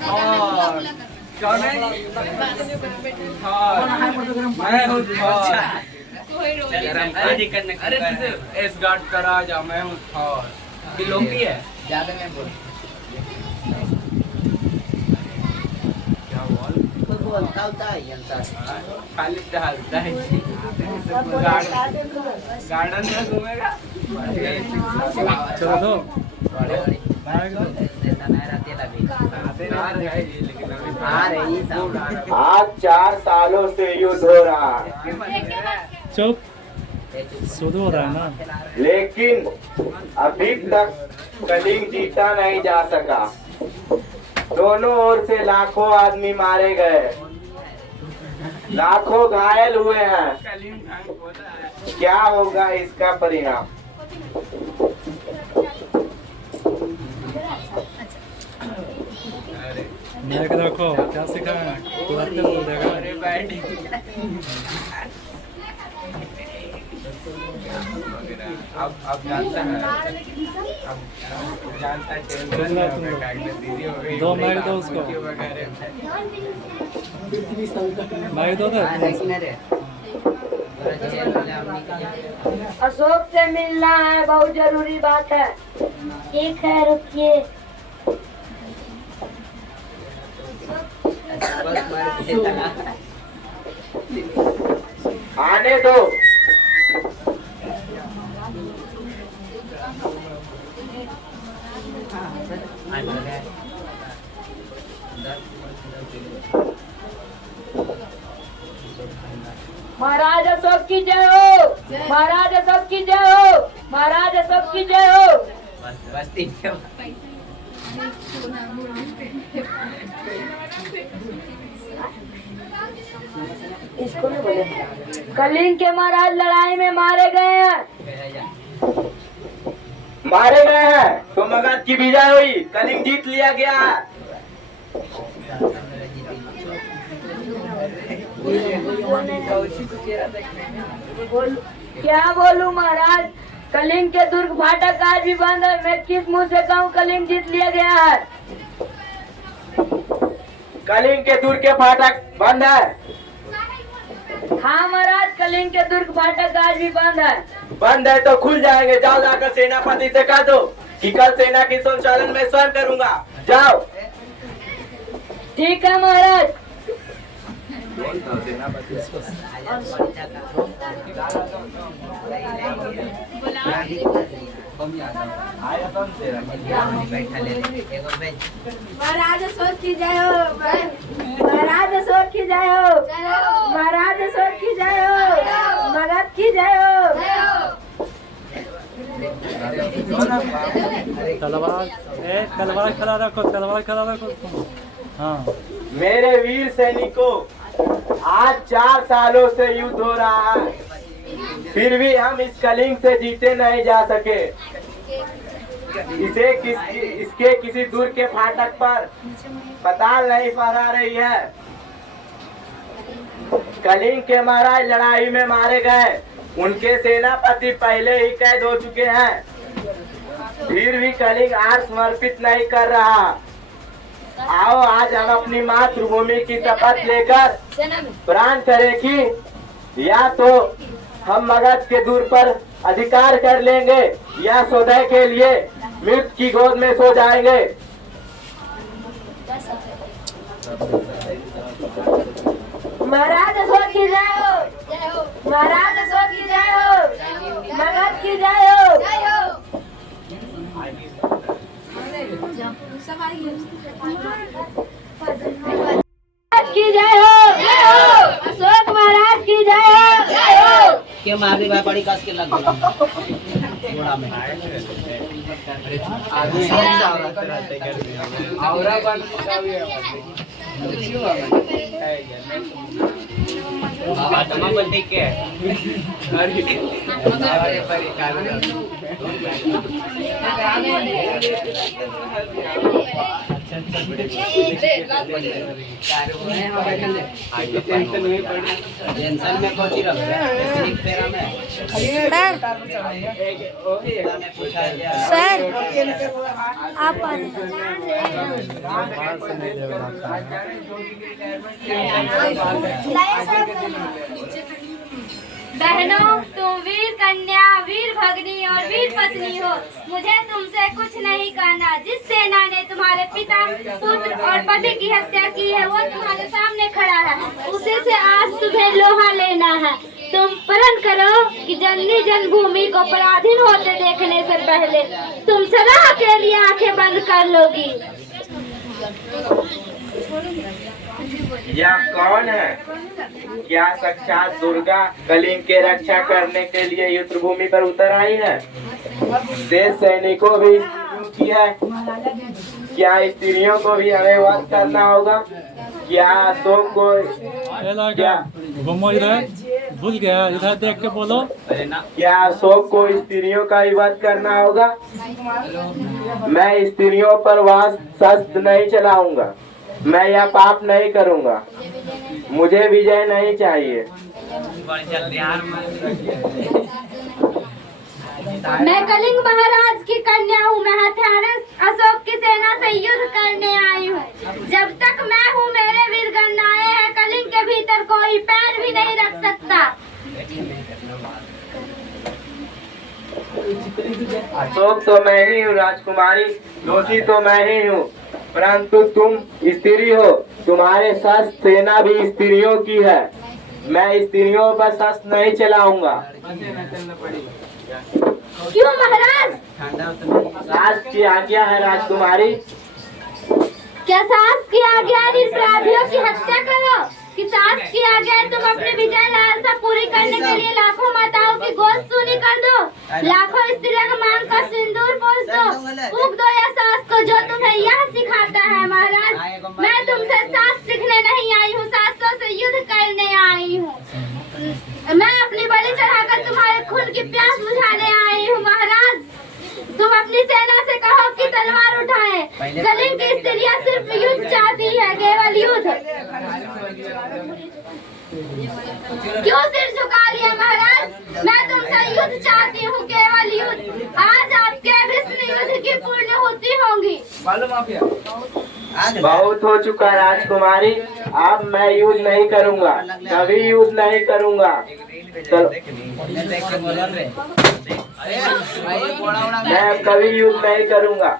Thor. कौन है? Thor. मैं हूँ थॉर। एसगार्ड का राजा मैं हूँ थॉर। ये लोंगी है ज्यादा नहीं बोल। क्या बोलता होता है खाली टहलता है। गार्डन में घूमेगा। चलो आज 4 सालों से युद्ध हो रहा है। चुप शुरू हो रहा है ना। लेकिन अभी तक कलिंग जीता नहीं जा सका। दोनों ओर से लाखों आदमी मारे गए, लाखों घायल हुए हैं। क्या होगा इसका परिणाम? मैक रखो, क्या सिखाया? तुरंत बोल देगा। अब जानता है। अब जानता है। दो मैक दो उसको। मैक दो दे। अशोक से मिलना है, बहुत जरूरी बात है। ठीक है रुकिए। आने दो। महाराज अशोक की जय हो। महाराज अशोक की जय हो। महाराज अशोक की जय हो। इसको नहीं बोले। कलिंग के महाराज लड़ाई में मारे गए हैं। मारे गए हैं तो मगध की विजय हुई, कलिंग जीत लिया गया है। क्या बोलूं महाराज, कलिंग के दुर्ग फाटक आज भी बंद है। मैं किस मुंह से कहूं कलिंग जीत लिया गया है? कलिंग के दुर्ग के फाटक बंद है। हाँ महाराज, कलिंग के दुर्ग फाटक आज भी बंद है। बंद है तो खुल जाएंगे। जाओ जाकर सेनापति से कह दो कि कल सेना की संचालन मैं स्वयं करूंगा। जाओ। ठीक है महाराज। महाराज अशोक की जय हो। महाराज अशोक की जय हो। महाराज अशोक की जय हो। मगध की जय हो। तलवार खड़ा रखो, तलवार खड़ा रखो। हाँ मेरे वीर सैनिकों, आज 4 सालों से युद्ध हो रहा है, फिर भी हम इस कलिंग से जीते नहीं जा सके। इसके किसी दूर के फाटक पर पताल नहीं फहरा रही है। कलिंग के महाराज लड़ाई में मारे गए, उनके सेनापति पहले ही कैद हो चुके हैं, फिर भी कलिंग आज समर्पित नहीं कर रहा। आओ आज हम अपनी मातृभूमि की शपथ लेकर प्राण करें कि या तो हम मगध के दूर पर अधिकार कर लेंगे या सदैव के लिए मृत्यु की गोद में सो जाएंगे। महाराज अशोक की जय हो। महाराज अशोक की जय हो। मगध की जय हो। की जय हो। अशोक महाराज की जय हो। के मारने भाई बड़ी कस के लग घोड़ा में टेंशन में कोची रख एक फेरा में सर आप बहनों, तुम वीर कन्या, वीर भगनी और वीर पत्नी हो। मुझे तुमसे कुछ नहीं कहना। जिस सेना ने तुम्हारे पिता, पुत्र और पति की हत्या की है वो तुम्हारे सामने खड़ा है। उसी से आज तुम्हें लोहा लेना है। तुम प्रण करो कि जननी जन्मभूमि को पराधीन होते देखने से पहले तुम सदा के लिए आंखें बंद कर लोगी। यह कौन है? क्या साक्षात दुर्गा कलिंग के रक्षा करने के लिए युद्ध भूमि पर उतर आई है? देश सैनिकों भी की है। क्या स्त्रियों को भी हमें वध करना होगा? क्या अशोक को क्या घूमो इधर, भूल गया, इधर देख के बोलो। क्या अशोक को स्त्रियों का ही वध करना होगा? मैं स्त्रियों पर वास शस्त्र नहीं चलाऊंगा। मैं यह पाप नहीं करूंगा। मुझे विजय नहीं चाहिए। मैं कलिंग महाराज की कन्या हूँ। मैं हथियारन अशोक की सेना से युद्ध करने आई हूँ। जब तक मैं हूँ मेरे वीर गणनाएं हैं। कलिंग के भीतर कोई पैर भी नहीं रख सकता। अशोक तो मैं ही हूँ राजकुमारी, दोषी तो मैं ही हूँ, परंतु तुम स्त्री हो। तुम्हारे शस्त्र सेना भी स्त्रियों की है। मैं स्त्रियों पर शस्त्र नहीं चलाऊंगा। क्यों महाराज? सास की आज्ञा है राजकुमारी। क्या सास की आज्ञा है अपराधियों की हत्या करो? कि सास की आज्ञा है तुम अपनी विजय लालसा पूरी करने के लिए लाखों माताओं की गोद सूनी कर दो, लाखों स्त्रियों का मांग का सिंदूर पोंछ दो, फूंक दो या सास को जो तुम्हें यह सिखाता है। महाराज, मैं तुमसे सास सीखने नहीं आई हूँ, सासों से युद्ध करने आई हूँ। मैं अपनी बलि चढ़ाकर तुम्हारे खून की प्यास बुझाने आई हूँ। महाराज, तुम अपनी सेना से कहो कि तलवार उठाएं। कलिंग की स्त्रियां सिर्फ युद्ध चाहती है, केवल युद्ध। क्यों सिर झुका लिया महाराज? मैं तुमसे युद्ध चाहती हूँ, केवल युद्ध। आज आपके भीष्म युद्ध की पूर्णाहुति होगी। बहुत हो चुका राजकुमारी। अब मैं युद्ध नहीं करूँगा, कभी युद्ध नहीं करूँगा। मैं कभी युद्ध नहीं करूँगा।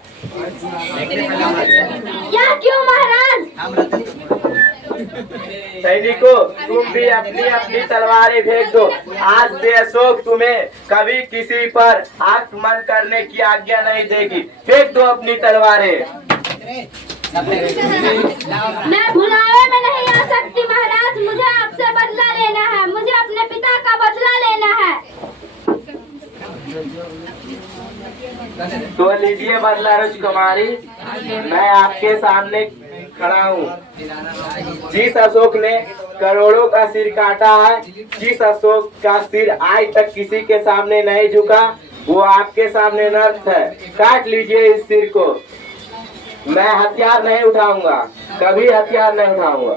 क्या क्यों महाराज? सैनिकों, तुम भी अपनी अपनी तलवारें फेंक दो। आज से अशोक तुम्हें कभी किसी पर आक्रमण करने की आज्ञा नहीं देगी। फेंक दो अपनी तलवारें। मैं भुलावे में नहीं आ सकती महाराज। मुझे आपसे बदला लेना है। मुझे अपने पिता का बदला लेना है। तो लीजिए बदला राजकुमारी। मैं आपके सामने खड़ा हूँ। जिस अशोक ने करोड़ों का सिर काटा है, जिस अशोक का सिर आज तक किसी के सामने नहीं झुका, वो आपके सामने नर्क है। काट लीजिए इस सिर को। मैं हथियार नहीं उठाऊंगा, कभी हथियार नहीं उठाऊंगा।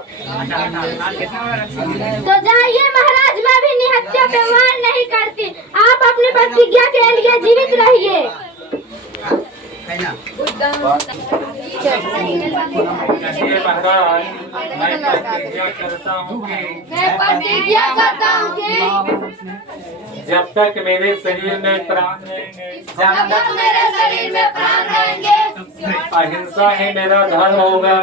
तो जाइए महाराज, मैं भी निहत्या पे वार नहीं करती। आप अपनी प्रतिज्ञा के लिए जीवित रहिए। महाराज, मैं प्रतिज्ञा करता हूँ कि जब तक मेरे शरीर में प्राण रहेंगे, अहिंसा ही मेरा धर्म होगा।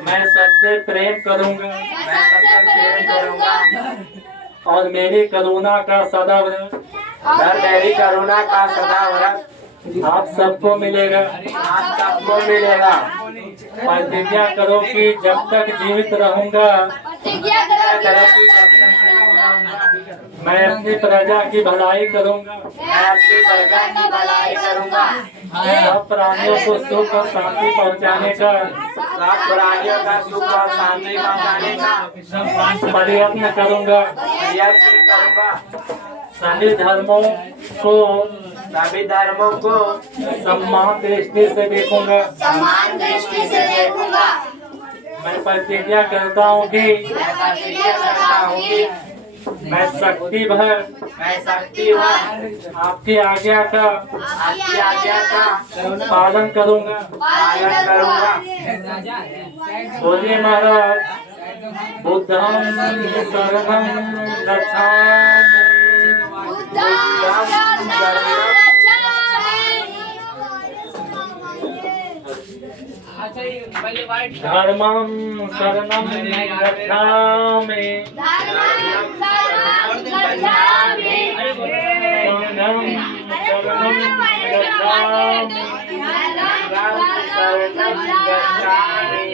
मैं सबसे प्रेम करूंगा और मेरी करुणा का सदा मेरी करुणा का सदा व्रत आप सबको मिलेगा। आप सबको मिलेगा। प्रतिज्ञा करो कि जब तक जीवित रहूंगा मैं अपनी प्रजा की भलाई करूंगा। मैं अपनी प्रजा की भलाई करूंगा। सब प्राणियों को सुख और शांति पहुंचाने का सब प्राणियों का सुख और शांति पहुंचाने का प्रयत्न करूंगा। प्रयत्न करूंगा। सभी धर्मों को सभी धर्मों को सम्मान दृष्टि से देखूंगा। समान दृष्टि से देखूंगा। मैं प्रतिज्ञा करता हूँ कि मैं प्रतिज्ञा करता हूँ कि मैं शक्ति भर आपकी आज्ञा का पालन करूंगा। पालन करूंगा। बोलिए महाराज, बुद्धं शरणं गच्छामि। बुद्धं शरणं अच्छा ये पहले वाइट धर्मं शरणं गच्छामि। धर्मं शरणं गच्छामि। शरणं गच्छामि। शरणं गच्छामि।